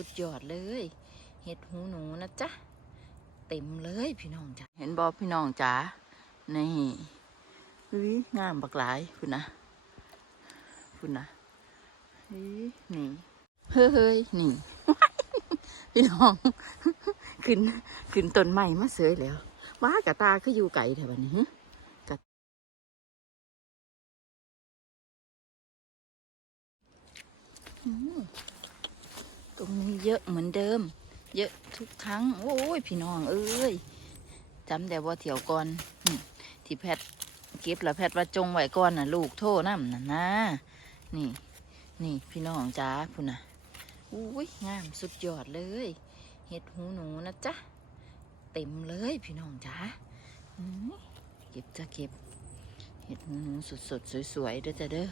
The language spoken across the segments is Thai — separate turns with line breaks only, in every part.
สุดยอดเลย เห็ดหูหนูนะจ๊ะ เต็มเลยพี่น้องจ้ะเห็นบอพี่น้องจ๋านี่วิงามบักหลายคุณนะคุณนะนี่เฮ้ยเฮ้ยนี่พี่น้องขึ้นขึ้นต้นใหม่มาเสยแล้วว้ากะตาคืออยู่ไก่แถวนี้หึกะอืม ตรงนี้เยอะเหมือนเดิม เยอะทุกครั้ง โอ้ยพี่น้องเอ้ยจำแต่ว่าเถียวก่อนที่แพทเก็บแล้วแพทว่าจงไว้ก่อนน่ะลูกโทษน้ำน่ะนะนี่ นี่พี่น้องจ้าพุ่นน่ะอุ้ยงามสุดยอดเลย เห็ดหูหนูนะจ๊ะเต็มเลยพี่น้องจ้าเก็บจะเก็บ เห็ดหูหนูสดๆสวยๆเด้อจ้ะเด้อ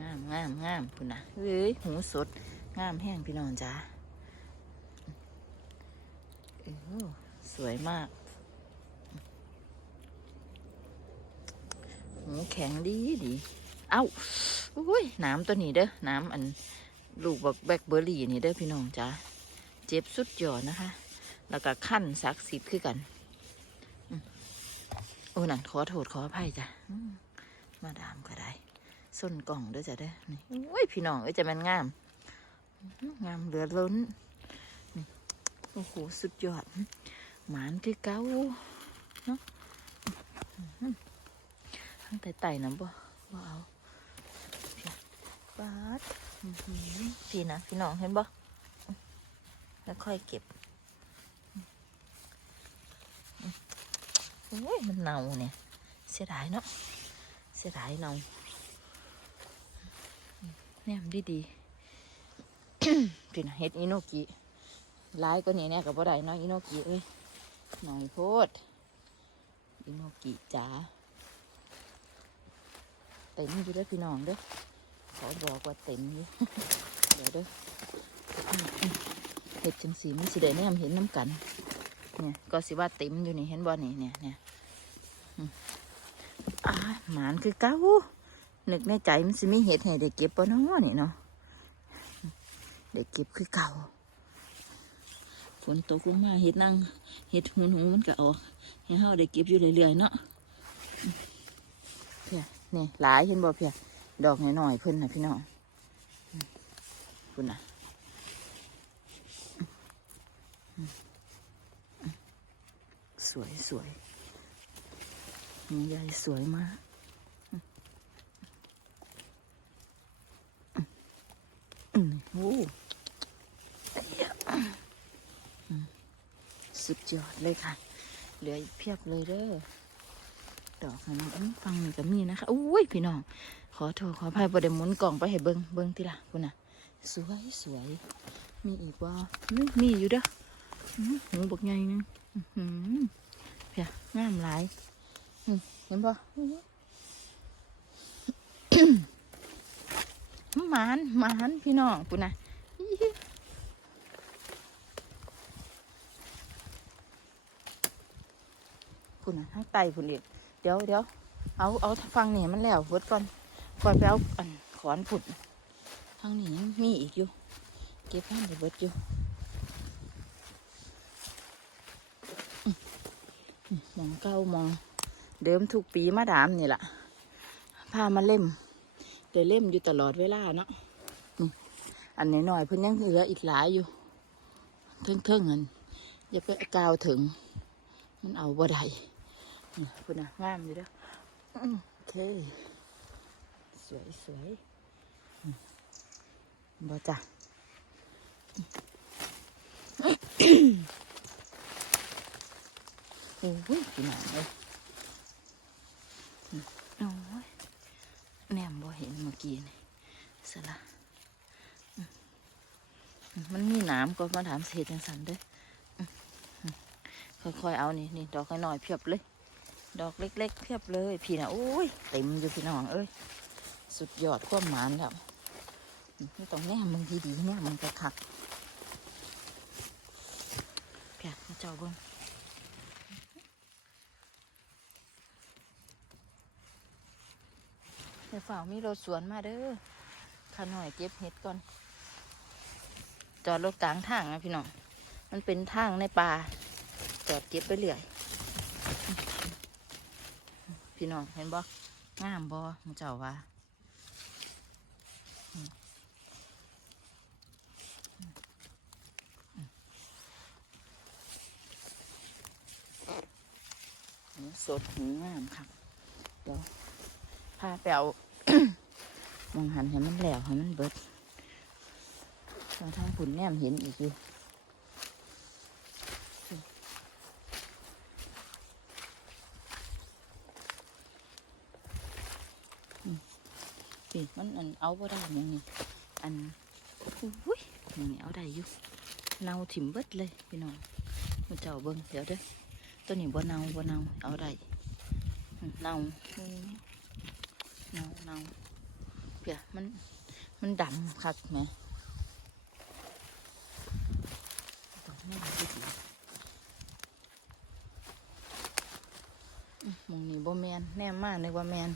งามงามงามพุ่นน่ะเฮ้ยหูสด งามแห้งพี่น้องจ้าเออสวยมาก หูแข็งดีดี เอ้าอุ้ยน้ำตัวนี้เด้อ น้ำอันลูกบักแบล็คเบอร์รี่นี่เด้อพี่น้องจ้าเจ็บสุดยอดนะคะ แล้วก็ขั้นศักดิ์สิทธิ์คือกันอืมโอ้นั่นขอโทษขออภัยจ้ะอืมมาดามก็ได้ ส้นกล่องด้วยจ้ะเด้อนี่โอ้ยพี่น้องเอ้ยจะมันงาม งามเหลือล้นนี่โอ้โหสุดยอด หมานคือเก้าเนาะอื้อข้างใต้ไต่ๆนะบ่บ่เอาบาดพี่นะพี่น้องเห็นบ่แล้วค่อยเก็บโอ้ยมันเน่าเนี่ยเสียดายเนาะเสียดายเน่า เนี่ยดีดีพี่นะเฮ็ดอิโนกิร้ายก็นี่เนี่ยกับบ่ได้เนาะอิโนกิเอ้ยหน่อยโพดอิโนกิจ๋าเต็มอยู่ด้อพี่น้องเด้อขอบอกว่าเต็มอยู่เดี๋ยวเด้อเห็ดจังสีมันสิได้แนมเห็นน้ำกันเนี่ยก็สิว่าเต็มอยู่นี่เห็นบ่นี่เนี่ยเนี่ยอืมอ่าหมานคือเก้า นึกในใจมันสิมีเห็ดให้ได้เก็บปะเนาะนี่เนาะได้เก็บคือเก่าฝนตกลงมาเห็ดนั่งเห็ดหูหนูมันก็ออกให้เฮาได้เก็บอยู่เรื่อยๆเนาะเพียนี่หลายเห็นบ่เพียดอกน้อยๆเพิ่นนะพี่น้องอืมพุ่นน่ะสวยสวยใหญ่สวยมากอืมอืมโอ้เดี๋ย วอืมสุดยอดเลยค่ะ เหลืออีกเพียบเลยเด้อ ดอกนะน้องอื้อฟังนี่ก็มีนะคะอุ้ยพี่น้อง ขอโทษขออภัยประเดี๋ยวหมุนกล่องไปให้เบิงเบิงทีละคุณน่ะ สวยสวย มีอีกว่ามีอยู่เด้อหูบักใหญ่นึงเพียงามหลายเห็นปะ หมานหมานพี่น้องคุณนะอี้คุณนะทั้งไตคุณอีกเดี๋ยวเดี๋ยวเอาเอาฟังนี่มันแล้วเวิดก่อนก่อนไปเอาอันขอนผุดทางนี้มีอีกอยู่ เก็บให้เดี๋ยวเบิดอยู่มอืมมองเก้ามอง เดิมทุกปีมาดามนี่แหละพามาเล่ม เดี๋ยวเล่มอยู่ตลอดเวลาเนาะอันน้อยๆเพิ่นยังเหลืออีกหลายอยู่เทิงๆเงินอย่าไปกาวถึง มันเอาบ่ได้นี่คุณนะงามอยู่เด้ออืมโอเค สวยสวยอืมบ่จ้ะโอ้ยพี่น้องเลยอืมโอ้ยแนมบ่ เห็นเมื่อกี้นี่สละมันมีหน้ำก็มาถามเศษจังสันเด้อค่อยๆเอานี่นี่ดอกน้อยๆเพียบเลย ดอกเล็ก ๆ เพียบเลย พี่นะโอ้ยเต็มอยู่พี่น้องเอ้ยสุดยอดความหมานแล้วไม่ต้องแน่มึงดีๆเนี่ยมันจะขักเพียมาเจ้าเบิ้ง ฝ่ามีรถสวนมาเด้อข้าหน่อยเก็บเห็ดก่อน จอดรถกลางทางนะพี่น้อง มันเป็นทางในป่า จอดเก็บไปเรื่อย พี่น้องเห็นบ่งามบ่มึงเจ้าว่าสดหูงามครับเดี๋ยวพาไปเอา มองหันให้มันแหลวให้มันเบิดทางทางผุนแนมเห็นอีกอยู่ปีมันอันเอาบ่ได้หยังนี่อันอุ้ยหยังนี่เอาได้อยู่เนาถิ่มเบิดเลยพี่น้องมาเจ้าเบิ่งเดี๋ยวเด้อตัวนี้บ่เนาบ่เนาเอาได้อืมเน่าอืม เนาเนาเปียมัน มันดำคักไหมตรงหมองนี่บ่แมนแน่มากเลยว่าแมน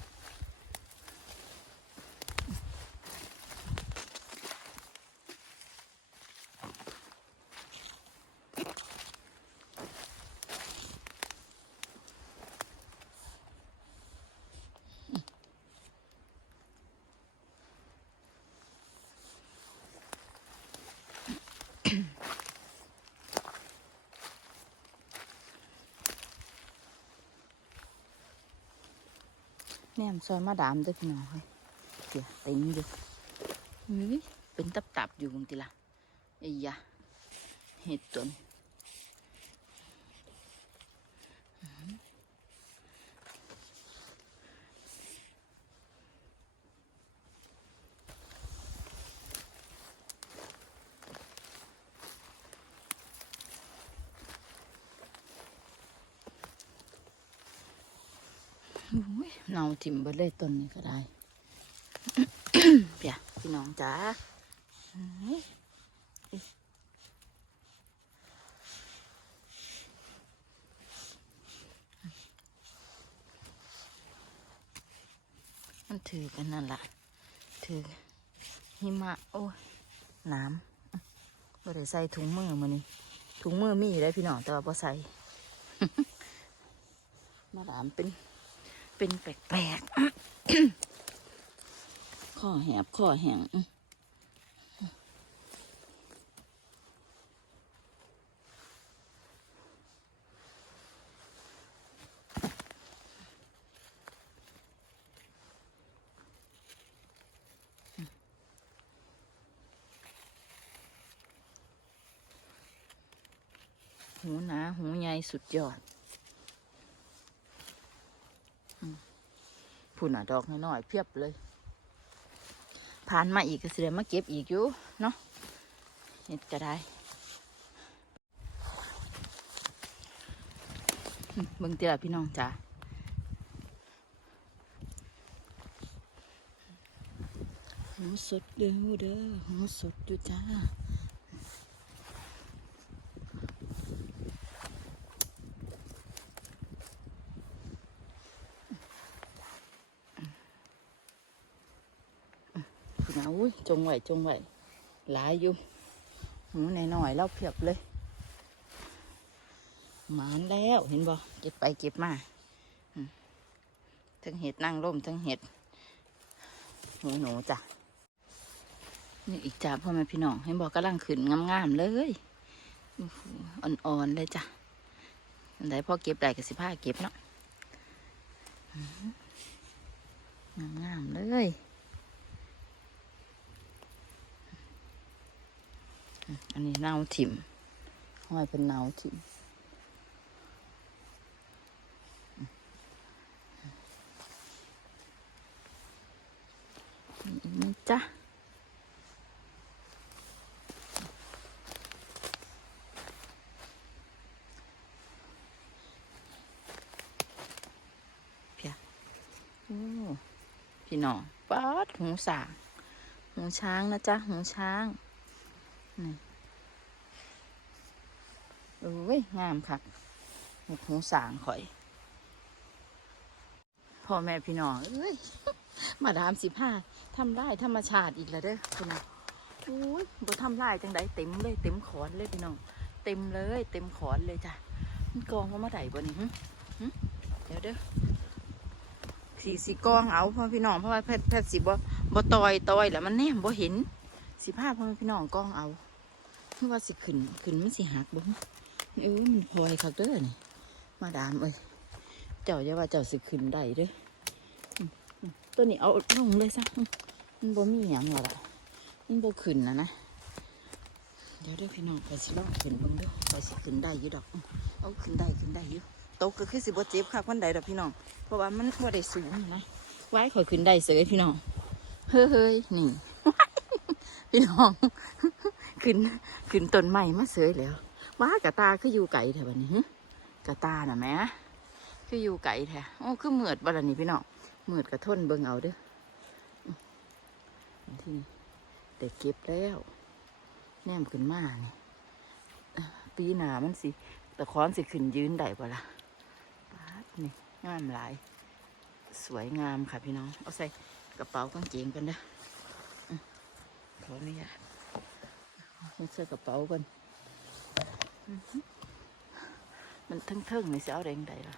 แนมซอยมาดามด้วยพี่น้องเฮ้ยเดี๋ยวต็มอยู่อุ้ยเป็นตับๆอยู่บางทีละไอ้ยะเห็ดตัวนี้อื้อหืออุ้ยเนา ถิ่มเบิดเลยต้นนี้ก็ได้เปียพี่น้องจ๋ามันถือกันนั่นละถือหิมะ โอ้น้ำก็ได้ใส่ถุงมือมานี่ถุงมือมีอยู่ได้พี่น้องแต่ว่าพอใส่ มาดามเป็น เป็นแปลกๆข้อแหบข้อแห้งอื้อหูหนาหูใหญ่สุดยอดอืม พุ่นอะดอกน้อยๆเพียบเลย ผ่านมาอีกก็เสียมาเก็บอีกอยู่เนาะเห็ดก็ได้เบิ่งเตี้ยพี่น้องจ้าหูสดเด้อเด้อหูสดอยู่จ้า พี่น้าอุ้ยจงไหวจงไหวหลายอยู่หูหน่อยๆเล่าเพียบเลยหมานแล้วเห็นบ่เก็บไปเก็บมาทั้งเห็ดนั่งร่มทั้งเห็ดหนูหนูจ้ะนี่อีกจ้าพ่อแม่พี่น้องเห็นบอกกำลังขึ้นงามๆเลยอ่อนๆเลยจ้ะอันพ่อเก็บได้กับสิผ้าเก็บเนาะงามๆเลย อันนี้เนาถิ่มห้อยเป็นเนาถิ่มนี่จ้ะเพียโอ้พี่น้องป๊าดหูสางหูช้างนะจ๊ะหูช้าง นี่โอ้ยงามคักเห็ดหูสางข่อย พ่อแม่พี่น้องเอ้ย มาดามสิผ้าทำได้ธรรมชาติอีกแล้วเด้อพี่น้องโอ้ยบ่ทำลายจังไดเต็มเลยเต็มขอนเลยพี่น้อง เต็มเลย เต็มขอนเลยจ้ะ มันกองมาเมื่อไหร่บ่นี่หึเดี๋ยวเด้อสีสีกองเอาพ่อพี่น้องเพราะว่าแพทย์แพทย์สิบ่บ่ตอยตอยแล้วมันแนมบ่เห็น สิผ้าพ่อพี่น้องกล้องเอาคือว่าสิขึ้นขึ้นมันสิหักบ่เออมันพลอยคักเด้อนี่มาดามเอ้ยเจ้าจะว่าเจ้าสิขึ้นได้เด้อตัวนี้เอาลงเลยซะมันบ่มีหยังหรอกล่ะมันบ่ขึ้นนะนะเดี๋ยวเด้อพี่น้องไปสิลองขึ้นเบิ่งเด้อไปสิขึ้นได้อยู่ดอกเอาขึ้นได้ขึ้นได้อยู่ตกก็คือสิบ่เจ็บค่ะคนใดดอกพี่น้องเพราะว่ามันบ่ได้สูงนะไว้ขอยขึ้นได้เสยพี่น้องเฮ้ยนี่ พี่น้อง ขึ้นขึ้นต้นไม้มาเสยแล้วว้ากระตาคืออยู่ไก่แถวนี้กระตาน่ะแม่คืออยู่ไก่แท้โอ้คือเหมือดบ่ล่ะนี่พี่น้องมืดกระทนเบิ่งเอาเด้อที่นี่เด็กเก็บแล้วแนมขึ้นมาเนี่เอ้อปีหนามันสิแตะคอนสิขึ้นยืนได้ปะล่ะปานี่งามหลาย สวยงามค่ะพี่น้อง เอาใส่กระเป๋ากางเกงกันเด้อ ขออนุญาตเอาใส่กระเป๋ากันอื้อหือมันเทิงๆนี่สิเอาแรงใดล่ะ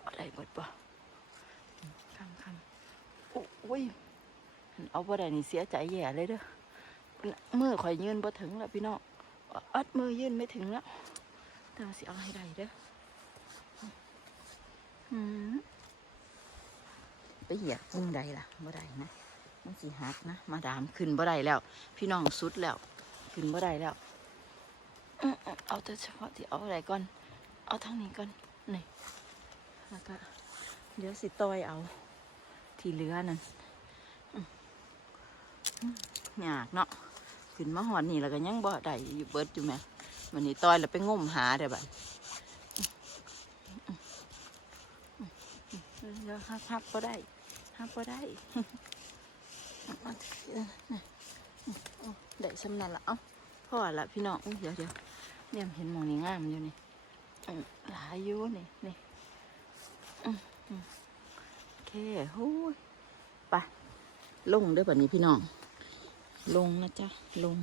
เอาได้หมดปะคำคำโอ้ยเอาบ่ได้นี่เสียใจแย่เลยเด้อมือข่อยยืนบ่ถึงแล้วพี่น้องอัดมือยืนไม่ถึงแล้วแต่ว่าสิเอาให้ได้เด้ออืมไปเหยียบมุงใดล่ะบ่ได้นะ มันสิหักนะ มาดามขึ้นบ่ได้แล้ว พี่น้องสุดแล้ว ขึ้นบ่ได้แล้วเอาแต่เฉพาะที่เอาอะไรก่อน เอาทางนี้ก่อนนี่แล้วก็เดี๋ยวสิต้อยเอา ที่เหลือนั่นยากเนาะขึ้นมาหอดนี่แล้วก็ยังบ่ได้อยู่เบิดอยู่แหมวันนี้ต้อยแล้วไปงมหาได้บัดเดี๋ยวฮับฮับก็ได้ฮับก็ได้ ได้สำนันละเอ้าพ่อละพี่น้องเดี๋ยวเดี๋ยวเนี่ยเห็นมองนี่งามอยู่นี่อืมหลายอยู่นี่นี่โอเคโอ้ยไปลงด้อแบบนี้พี่น้อง ลงนะจ๊ะ ลง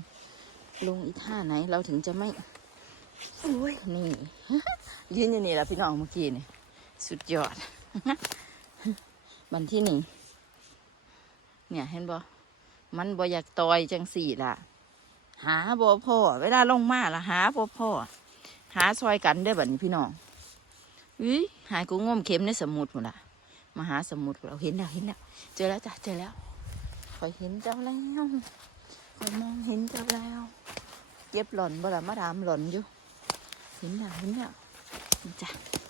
ลงอีท่าไหนเราถึงจะไม่โอ้ยนี่ยืนอยู่นี่แหละพี่น้องเมื่อกี้นี่สุดยอด บันที่หนึ่ง เนี่ยเห็นบ่มันบ่อยากตอยจังสี่ล่ะ หาบ่พ่อ เวลาลงมาล่ะ หาบ่พ่อ หาซอยกันได้อบัดนี้พี่น้องอุ้ยหายกูงมเข็มในสมุดหมดละมหาสมุทรเราเห็นแล้วเห็นแล้วเจอแล้วจ้ะเจอแล้วคอยเห็นเจ้าแล้วคอยมองเห็นเจ้าแล้วเย็บหล่อนบ่ละมาดามหล่อนอยู่เห็นแล้วเห็นแล้วจ้ะ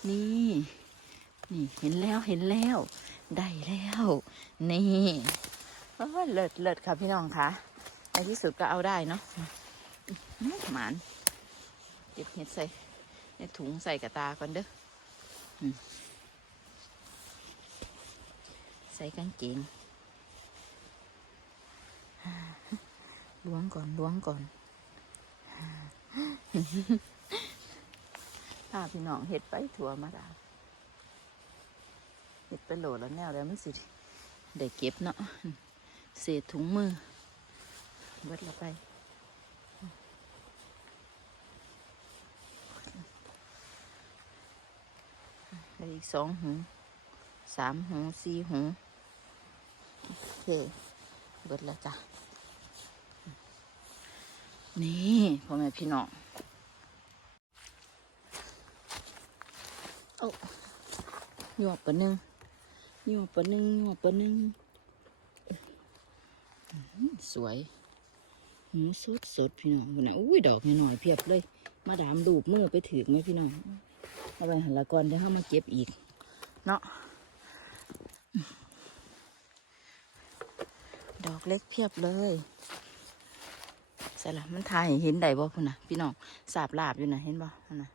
นี่ นี่เห็นแล้วเห็นแล้ว ได้แล้ว นี่ เลิศเลิศค่ะพี่น้องค่ะในที่สุดก็เอาได้เนาะหมานเก็บเห็ดใส่ในถุงใส่กระตาก่อนเด้อใส่กางเกงล้วงก่อนล้วงก่อนพาพี่น้องเห็ดไปถั่วมาดาเห็ดไปโหลดแล้วแนวแล้วมันสิได้เก็บเนาะ เศษถุงมือเบิดละไปอีกสองหูสามหูสี่หูโอเคเบิดแล้วจ้ะ นี่พ่อแม่พี่น้องโอ้ยวบปะหนึ่งยวบปะหนึ่งยวบปะหนึ่ง สวยหูสดสดพี่น้องคุณนะอุ้ยดอกหน่อยเพียบเลย มาดามดูบมือไปถือไหมพี่น้องเอาไปหันละก่อนเดี๋ยวเขามาเก็บอีก เนาะดอกเล็กเพียบเลยใส่ละมันทายเห็นได้บ่พุ่นนะพี่น้องสาบลาบอยู่นะเห็นบ่พุ่นนะ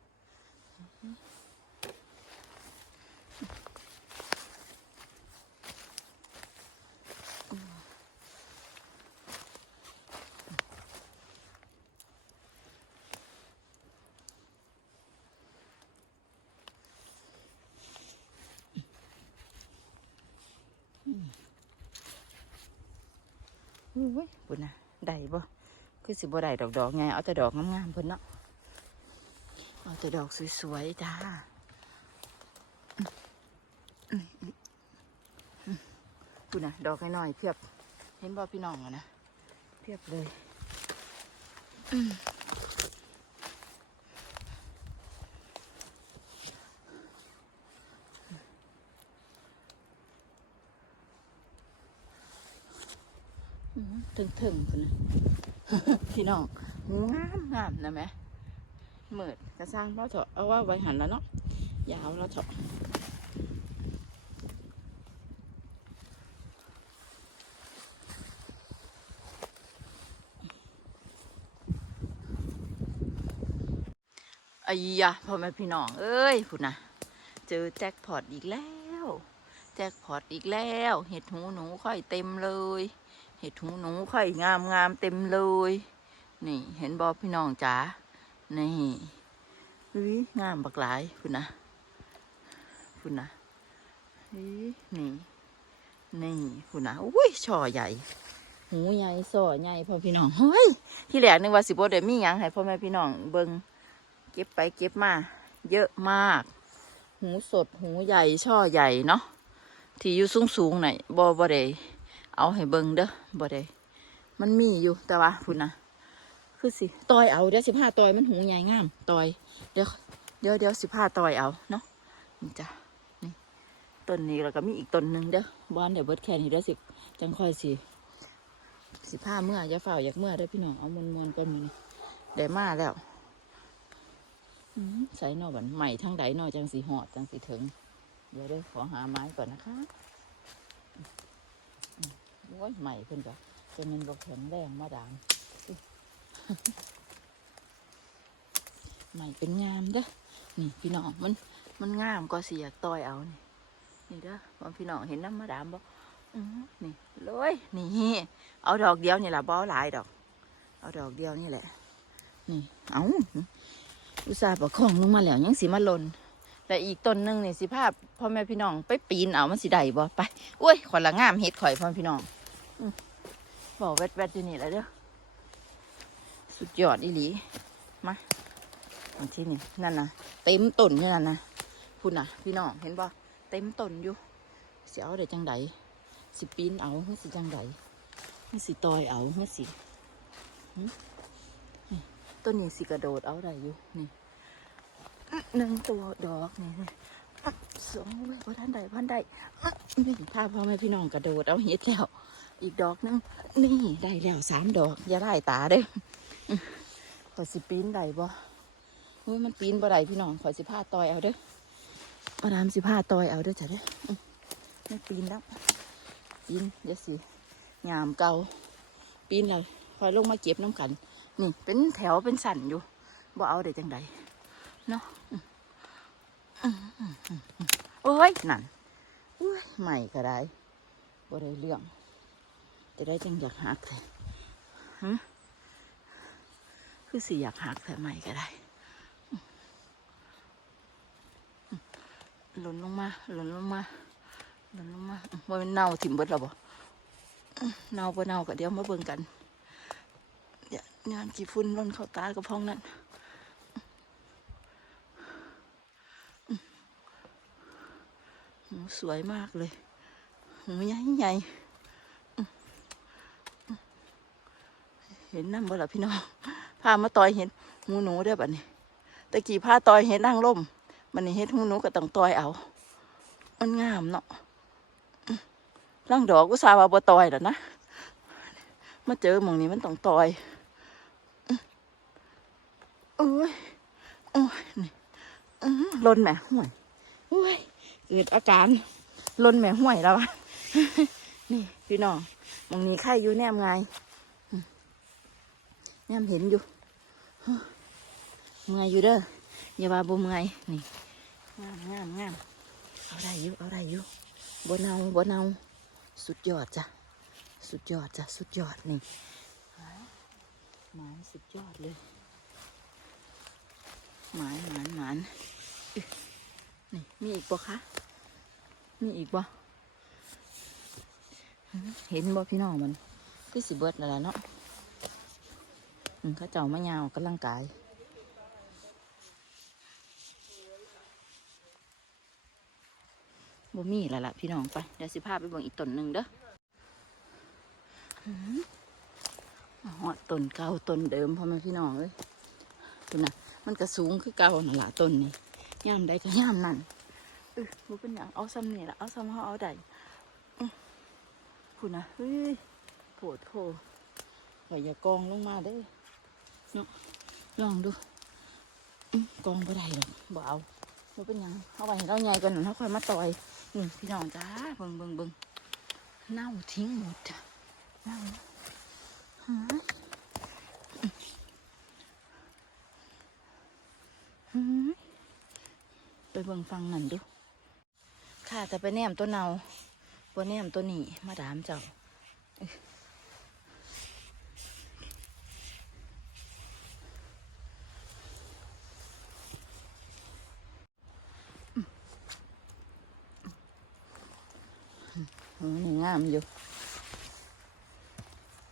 ยปุ่นนะได้บ่คือสิบ่ได้ดอกดอกไงเอาแต่ดอกงามๆเพิ่นเนาะเอาแต่ดอกสวยๆจ้าปุ่นนะดอกน้อยๆเพียบ เห็นบ่พี่น้องอะนะเพียบเลย อืมอืมถึงๆพุ่นนะพี่น้องงามงามนะแม่เหมิดกระสร้างเราเถอะเอาว่าไว้หันแล้วเนาะยาวแล้วเถอะไอ้ยะพ่อแม่พี่น้อง เอ้ยพุ่นนะเจอแจ็คพอตอีกแล้ว แจ็คพอตอีกแล้ว เห็ดหูหนูค่อยเต็มเลย เห็ดหูหนูค่อยงามงามเต็มเลย นี่ เห็นบอพี่น้องจ๋า นี่อุ้ยงามบักหลายคุณนะคุณนะนี่ นี่คุณนะอุ้ยช่อใหญ่หูใหญ่ส่อใหญ่พ่อพี่น้องเฮ้ยที่แรกนึกว่าสิบโเดมีหยังให้พ่อแม่พี่น้องเบิงเก็บไปเก็บมา เยอะมาก หูสดหูใหญ่ช่อใหญ่เนาะที่อยู่สูงสูงหน่อยบ่บ่ได้ เอาให้เบิงเด้อบ่ได้มันมีอยู่แต่ว่าพุ่นนะคือสิตอยเอาเดี๋ยวสิบห้าตอยมันหูใหญ่งามตอยเดี๋ยวเดี๋ยวเดี๋ยวสิบห้าตอยเอาเนาะนี่จ้ะนี่ต้นนี้แล้วก็มีอีกต้นหนึ่งเด้อบ้านเดี๋ยวเบิดแค่นี้เดี๋ยวสิจังค่อยสิสิบห้าเมื่อจะเฝ้าอยากเมื่อเด้อพี่น้องเอามวนมวนก่อนมือนี้ได้มาแล้วใส่หน่อบันใหม่ทั้งใดหน่อจังสีหอดจังสีถึงเดี๋ยวเด้ขอหาไม้ก่อนนะคะ มโอ้ยใหม่เพิ่นก็จะมันบอกแข็งแรงมาดามใหม่เป็นงามเด้อนี่พี่น้องมันมันงามก็สิอยต่อยเอานี่นี่เด้อพอพี่น้องเห็นน้ำมาดามบ่อื้อนี่เลยนี่เอาดอกเดียวนี่แหละบ่อหลายดอก เอาดอกเดียวนี่แหละ นี่ เอาอุตส่าห์ประคองลงมาแล้วยังสิมาลนแต่อีกต้นหนึงนี่สิภาพพ่อแม่พี่น้องไปปีนเอามันสิได้บ่ไปอุ้ยขอละงามเฮ็ดข่อยพ่อพี่น้อง บอกแวดๆอยู่นี่แหละเด้อ สุดยอดอีหลี มาอันที่นี่นั่นนะเต็มต้นอยู่นั่นนะพูดนะพี่น้องเห็นบ่เต็มต้นอยู่สิเอาได้จังไดสิปีนเอาเมื่อสิจังไดเมื่อสิตอยเอาเมื่อสิหึนี่ต้นนี้สิกระโดดเอาได้อยู่นี่หนึ่งตัวดอกนี่นี่อื้อสองเว้ยพอท่านใดพันใดอื้อนี่ถ้าพ่อแม่พี่น้องกระโดดเอาเห็ดแล้ว อีกดอกหนึง นี่ได้แล้วสามดอก อย่าได้ตาเด้อขอสิปีนได้บ่เฮ้ยมันปีนบ่ได้พี่น้องขอสิพาตอยเอาเด้อเอาน้ำสิพาตอยเอาเด้อจ้ะเด้อไม่ปีนแล้วปีนเดี๋ยวสิงามเก่าปีนแล้วคอยลงมาเก็บน้ำกัน นี่ เป็นแถวเป็นสันอยู่บ่เอาได้จังใดเนาะโอ้ยนั่นโอ้ยใหม่ก็ได้บ่ได้เรื่อง จะได้จังอยากหักเลยฮะคือสิอยากหักแต่ใหม่ก็ได้หล่นลงมาหล่นลงมาหล่นลงมาว่ามันเน่าถิ่มเบิดแล้วบ่เน่าบ่เน่าก็เดี๋ยวมาเบิ่งกันเดี๋ยวงานกี่ฝุ่นล่นเข้าตากระพองนั่นสวยมากเลยหูใหญ่ใหญ่ เห็นน้ำบ่ล่ะพี่น้องพามาต่อยเห็ดหูหนูได้อบัดนี้ตะกี้พาต่อยเห็ดนางร่มบัดนี้เห็ดหูหนูก็ต้องต่อยเอา มันงามเนาะร่างดอกก็สาห์ว่าบ่ต่อยแล้วนะมาเจอหมองนี้มันต้องต่อยอื้อโอ้ยโอ้ยนี่อื้อลนแม่ห่วยโอ้ยเกิดอาการลนแม่ห่วยแล้วอะนี่พี่น้องมองนี้ไข่อยู่แนมไง แนมเห็นอยู่เมื่อยอยู่เด้ออย่าว่าบ่เมื่อยนี่งามงามงามเอาได้อยู่เอาได้อยู่บ่เนาบ่เนาสุดยอดจ้ะสุดยอดจ้ะสุดยอดนี่หมานสุดยอดเลยหมานหมานหมานนี่มีอีกบ่คะมีอีกบ่เห็นบ่พี่น้องมันคือสิเบิดแล้วเนาะ เขาเจ้ามะยาวกำลังกายบ่มีแล้วล่ะพี่น้องไปเดี๋ยวสิพาไปเบิ่งอีกต้นหนึ่งเด้อหอดต้นเก่าต้นเดิมพ่อแม่พี่น้องเอ้ยดูนะมันก็สูงคือเก่านั่นล่ะต้นนี้ย่ามใดก็ย่ามนั่นเออบ่เป็นหยังเอาซ้ำนี่ล่ะเอาซ้ำเฮาเอาได้อื้อพูดนะเฮ้ยโผดโผอย่าอย่ากองลงมาเด้อ เนาะลองดูกองบ่ได้หรอกบ่เอาบ่เป็นยังเอาไว้เราใหญ่ก่อนเฮาค่อยมาต่อยนี่พี่น้องจ้าเบิ่งเบิ่งเบิ่งเน่าทิ้งหมดจ้ะเน่าหาหืมไปเบิ่งฟังนั่นดูค่ะแต่ไปแนมตัวเนาบ่แนมตัวนี้มาดามเจ้าเอ้ยโอ้ นี่งามอยู่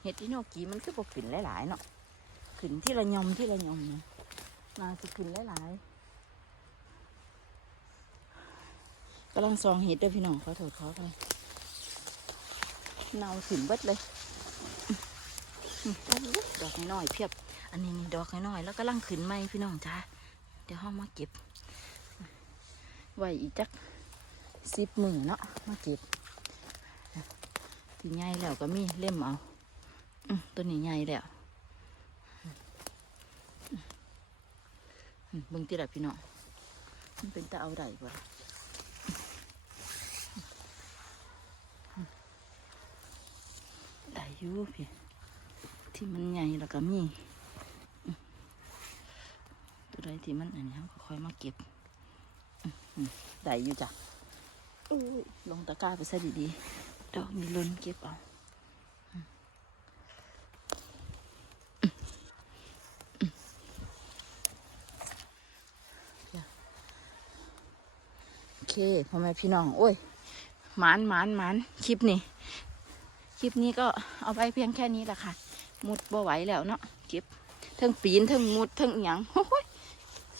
เห็ดที่โนกีมันคือปกขึ้นหลายๆเนาะขึ้นที่ละยมที่ละยมเนาะมาจะขึ้นหลายๆกำลังซองเห็ดเด้วยพี่น้องขอโทษขอไปเนาขึ้นเบิดเลยอืมอืมโอ้โหดอกน้อยเพียบ อันนี้นี่ดอกน้อยแล้วกำลังขึ้นใหมพี่น้องจ้าเดี๋ยวห้องมาเก็บ ไว้อีกจักสิบมือเนาะมาเก็บ ที่ใหญ่แล้วก็มีเล่มเอาอตัวนี้ใหญ่แล้วอืมอืมเบิ่งที่ละพี่น้องมันเป็นตาเอาได้บ่ล่ะได้อยู่พี่ที่มันใหญ่แล้วก็มีตัวใดที่มันอันนี้เราก็ค่อยมาเก็บได้อยู่จ้ะลงตะกร้าไปซะดีๆ ดอกมีล้นเก็บเอาโอเคพ่อแม่พี่น้อง โอ้ยหมานหมานหมานคลิปนี้ คลิปนี้ก็เอาไปเพียงแค่นี้แหละค่ะ มุดบ่ไหวแล้วเนาะเก็บทั้งปีนทั้งมุดทั้งหยังโอ้ย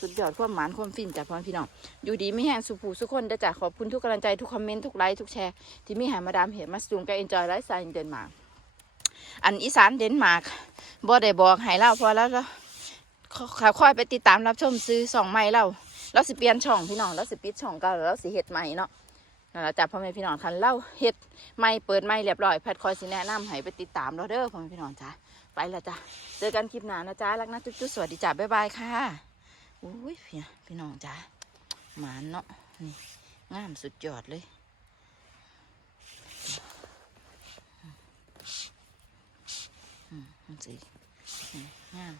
สุดยอดความหมานความฟินจากพ่อแม่พี่น้องอยู่ดีไม่แห้งสุผูสุคนเด้จ้ะขอบคุณทุกกำลังใจทุกคอมเมนต์ทุกไลค์ทุกแชร์ที่มีหามาดามเห็นมาสูงกับเอนจอยไลฟ์สไตล์เดนมาร์กอันอีสานเดนมาร์กบ่ได้บอกให้เล่าพอแล้วแล้วค่อยไปติดตามรับชมซื้อสองไม้เล่าแล้วสิเปลี่ยนช่องพี่น้องแล้วสิปิดช่องเก่าแล้วสิเฮ็ดใหม่เนาะแหละจ้ะพ่อแม่พี่น้องคันเล่าเฮ็ดใหม่เปิดใหม่เรียบร้อยแพทคอยสิแนะนำให้ไปติดตามเราเด้อพ่อแม่พี่น้องจ้ะไปละจ้ะเจอกันคลิปหน้านะจ้ารักนะจุ๊บๆสวัสดีจ้ะบ๊ายบายค่ะ อุ้ยพี่พี่น้องจ้าหมาเนาะนี่งามสุดยอดเลยอืมมันสิงาม